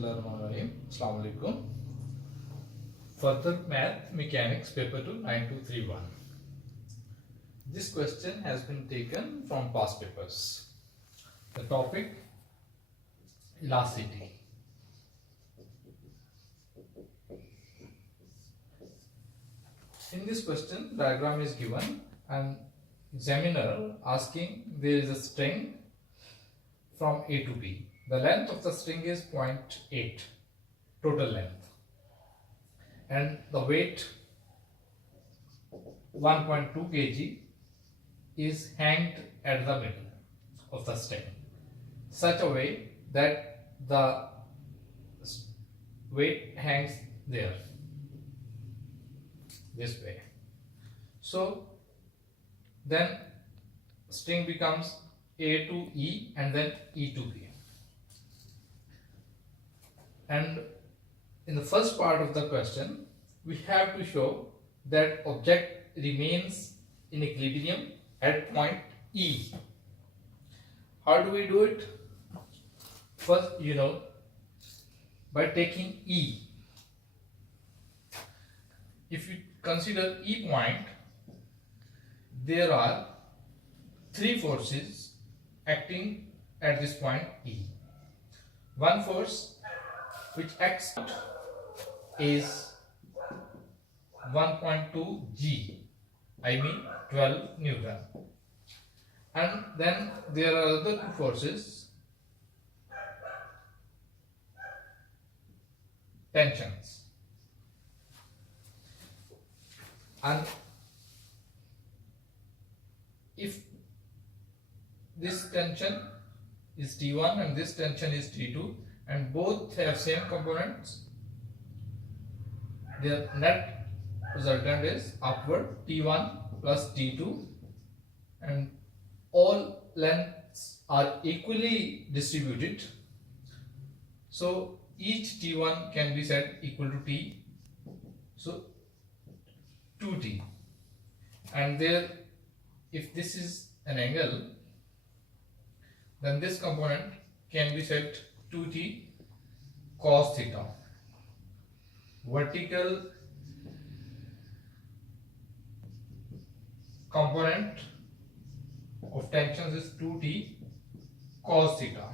Assalamu alaikum. Further Math Mechanics Paper 2 9231. This question has been taken from past papers. The topic elasticity. In this question, diagram is given and examiner asking there is a string from A to B. The length of the string is 0.8 total length and the weight 1.2 kg is hanged at the middle of the string such a way that the weight hangs there this way. So then string becomes A to E and then E to B. And in the first part of the question, we have to show that object remains in equilibrium at point E. How do we do it? First, by taking E. If you consider E point, there are three forces acting at this point E. One force which acts is 1.2 G, I mean 12 Newton. And then there are other two forces, tensions. And if this tension is T1 and this tension is T2 and both have same components, their net resultant is upward T1 plus T2 and all lengths are equally distributed. So each T1 can be said equal to T. So 2T. And there, if this is an angle, then this component can be said 2T cos theta. Vertical component of tensions is 2T cos theta.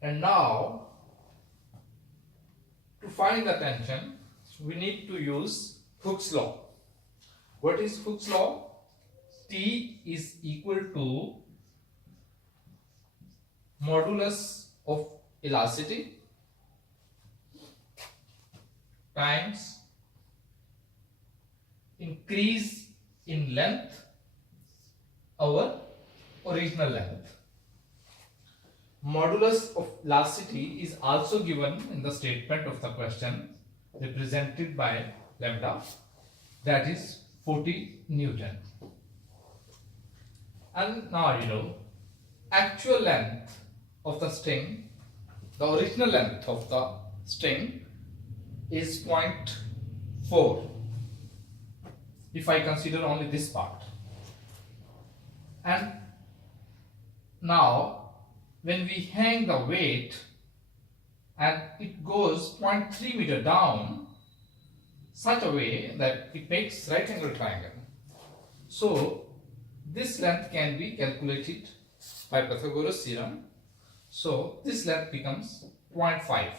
And now, to find the tension, we need to use Hooke's law. What is Hooke's law? T is equal to modulus of elasticity times increase in length over original length. Modulus of elasticity is also given in the statement of the question represented by lambda, that is 40 Newton. And now actual length of the string, the original length of the string is 0.4 if I consider only this part. And now when we hang the weight and it goes 0.3 meter down such a way that it makes right angle triangle. So this length can be calculated by Pythagoras Theorem. So this length becomes 0.5.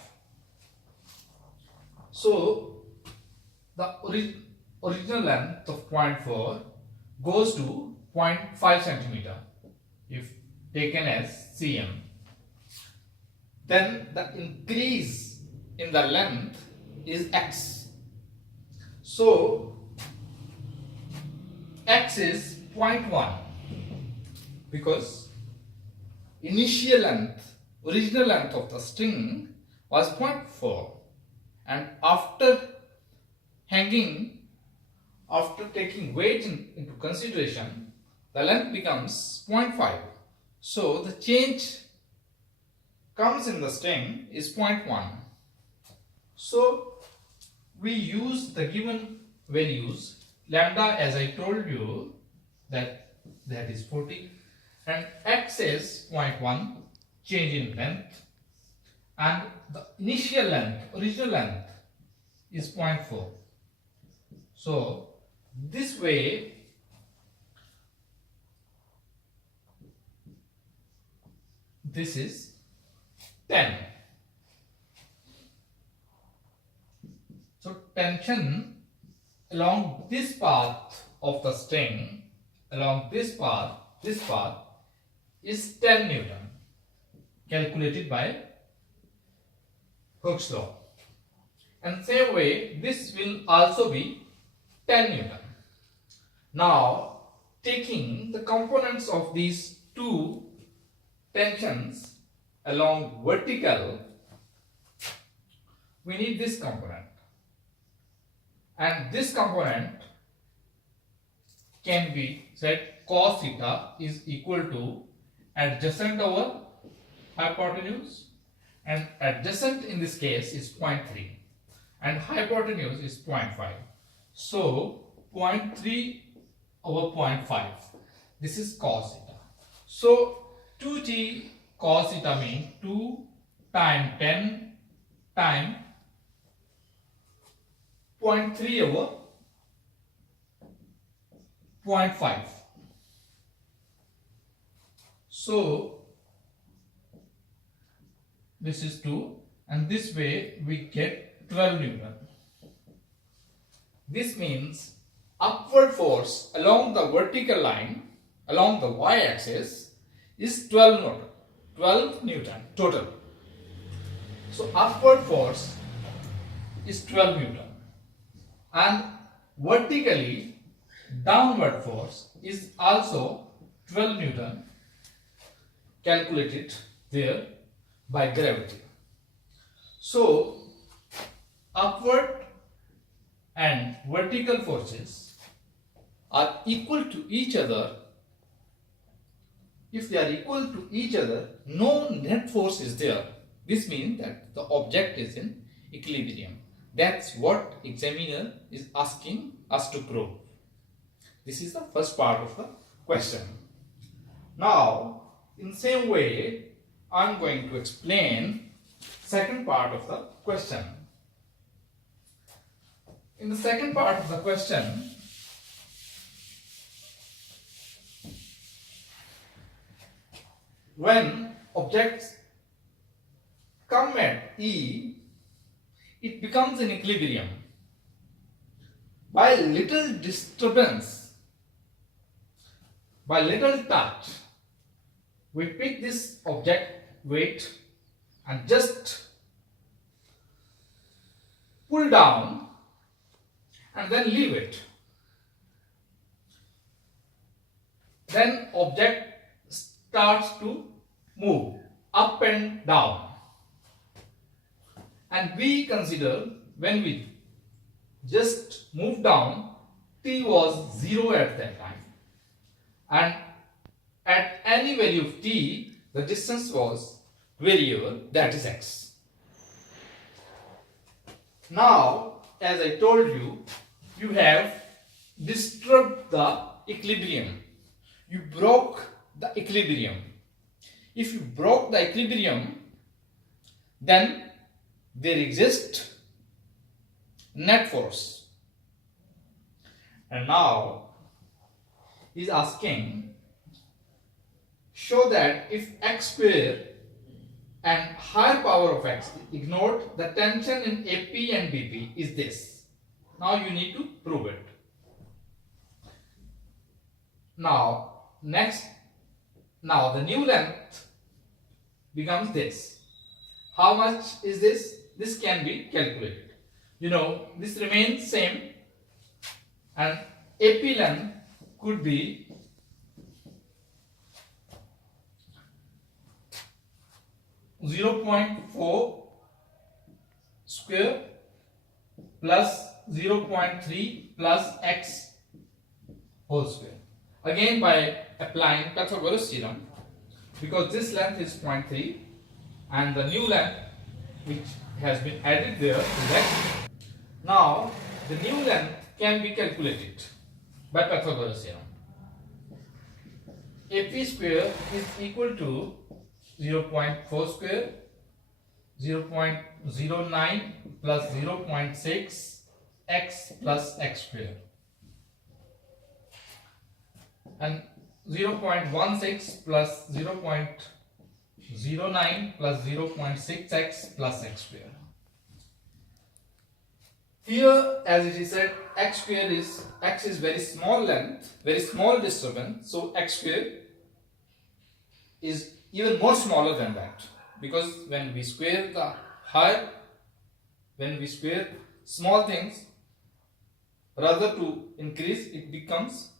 So the original length of 0.4 goes to 0.5 centimeter if taken as cm. Then the increase in the length is x. So x is 0.1 because initial length, original length of the string was 0.4 and after taking weight into consideration, the length becomes 0.5. So the change comes in the string is 0.1. So we use the given values, lambda as I told you that is 40 and x is 0.1. change in length, and the initial length, original length is 0.4. So this way this is 10. So tension along this path of the string, along this path is 10 Newton, calculated by Hooke's law. And same way this will also be 10 Newton. Now taking the components of these two tensions along vertical, we need this component, and this component can be said cos theta is equal to adjacent over hypotenuse, and adjacent in this case is 0.3 and hypotenuse is 0.5. So 0.3 over 0.5, this is cos theta. So 2t cos theta means 2 times 10 times 0.3 over 0.5. So this is 2, and this way we get 12 Newton. This means upward force along the vertical line, along the y-axis, is 12 Newton total. So upward force is 12 Newton, and vertically downward force is also 12 Newton, calculated there by gravity. So upward and vertical forces are equal to each other. If they are equal to each other, no net force is there. This means that the object is in equilibrium. That's what examiner is asking us to prove. This is the first part of the question. Now, in the same way, I am going to explain second part of the question. In the second part of the question, when objects come at E, it becomes in equilibrium. By little disturbance, by little touch, we pick this object weight and just pull down and then leave it. Then object starts to move up and down, and we consider when we just moved down, t was 0 at that time, and at any value of t the distance was variable, that is x. Now, as I told you, you have disturbed the equilibrium. You broke the equilibrium. If you broke the equilibrium, then there exists net force. And now he is asking, show that if x square and higher power of x is ignored, the tension in AP and BP is this. Now you need to prove it. Now the new length becomes this. How much is this? This can be calculated. You know, this remains same, and AP length could be .4 square plus 0.3 plus x whole square. Again, by applying Pythagoras Theorem, because this length is 0.3 and the new length which has been added there is x. Now the new length can be calculated by Pythagoras Theorem. AP square is equal to 0.4 square, 0.09 plus 0.6 x plus x square, and 0.16 plus 0.09 plus 0.6x plus x square. Here, as it is said, x is very small length, very small disturbance, so x square is even more smaller than that, because when we square small things, rather to increase, it becomes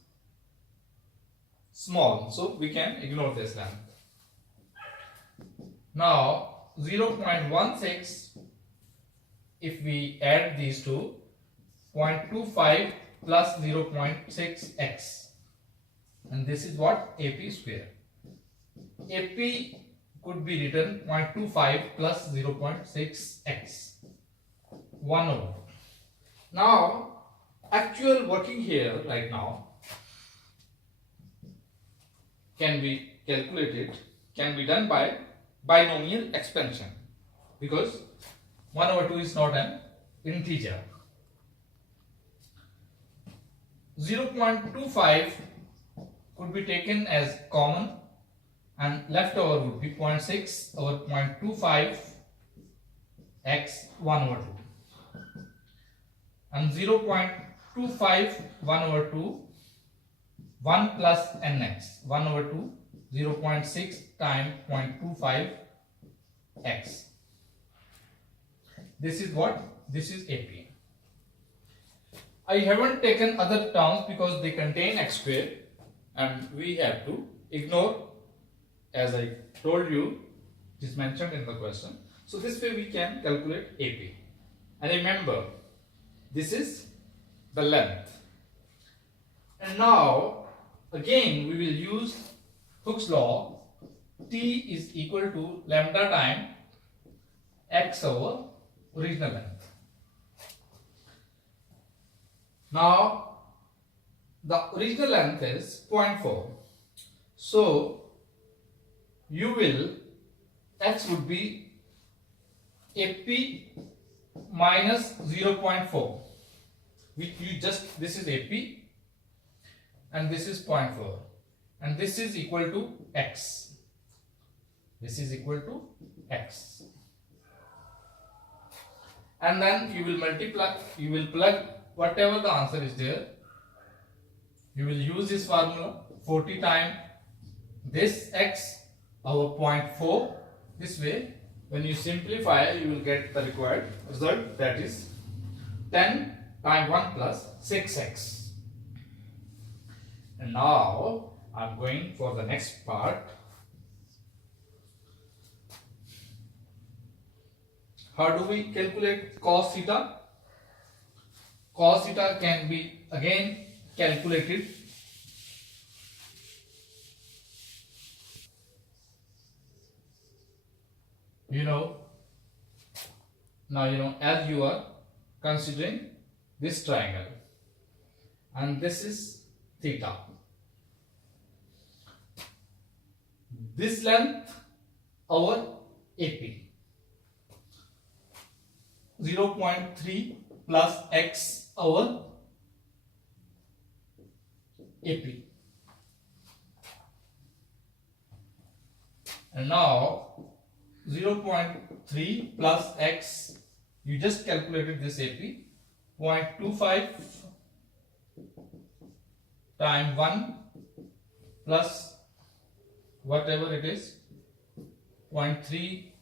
small, so we can ignore this length. Now 0.16, if we add these two, 0.25 plus 0.6x, and this is what AP square. AP could be written 0.25 plus 0.6x, 1 over. Now actual working here right now can be calculated, can be done by binomial expansion, because 1 over 2 is not an integer. 0.25 could be taken as common, and left over would be 0.6 over 0.25 x 1 over 2, and 0.25 1 over 2, 1 plus nx, 1 over 2, 0.6 times 0.25 x. This is what? This is AP. I haven't taken other terms because they contain x square, and we have to ignore, as I told you, it is mentioned in the question. So this way we can calculate AP. And remember, this is the length. And now again we will use Hooke's law. T is equal to lambda time x over original length. Now the original length is 0.4. So you will, x would be AP minus 0.4, which you just, this is AP and this is 0.4, and this is equal to x. This is equal to x. And then you will multiply, you will plug whatever the answer is there. You will use this formula, 40 times this x over 0.4. This way, when you simplify, you will get the required result, that is 10 times 1 plus 6x. And now I am going for the next part. How do we calculate cos theta? Cos theta can be again calculated now as you are considering this triangle, and this is theta. This length our AP, 0.3 plus x our AP. And now 0.3 plus x, you just calculated this AP, 0.25 times 1 plus whatever it is, 0.3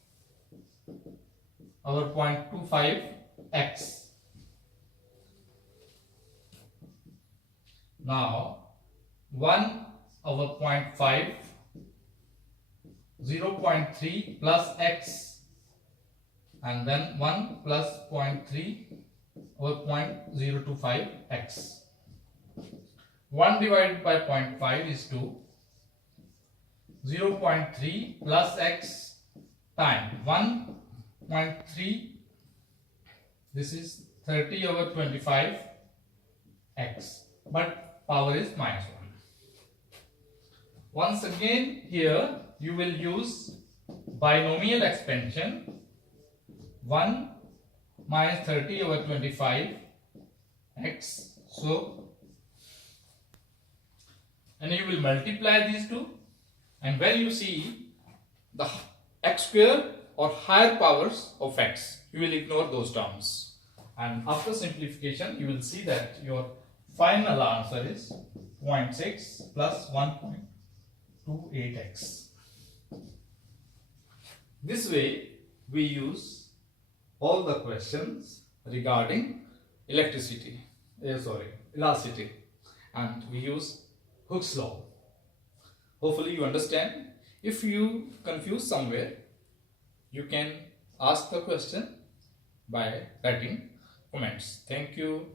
over 0.25 x. Now 1 over 0.5, 0.3 plus x, and then 1 plus 0.3 over 0.025 x. 1 divided by 0.5 is 2. 0.3 plus x times 1.3, this is 30 over 25 x, but power is minus 1. Once again here you will use binomial expansion 1 minus 30 over 25 x. So, and you will multiply these two, and when you see the x square or higher powers of x, you will ignore those terms, and after simplification you will see that your final answer is 0.6 plus 1.28x. This way we use all the questions regarding elasticity, and we use Hooke's law. Hopefully you understand. If you confuse somewhere, you can ask the question by writing comments. Thank you.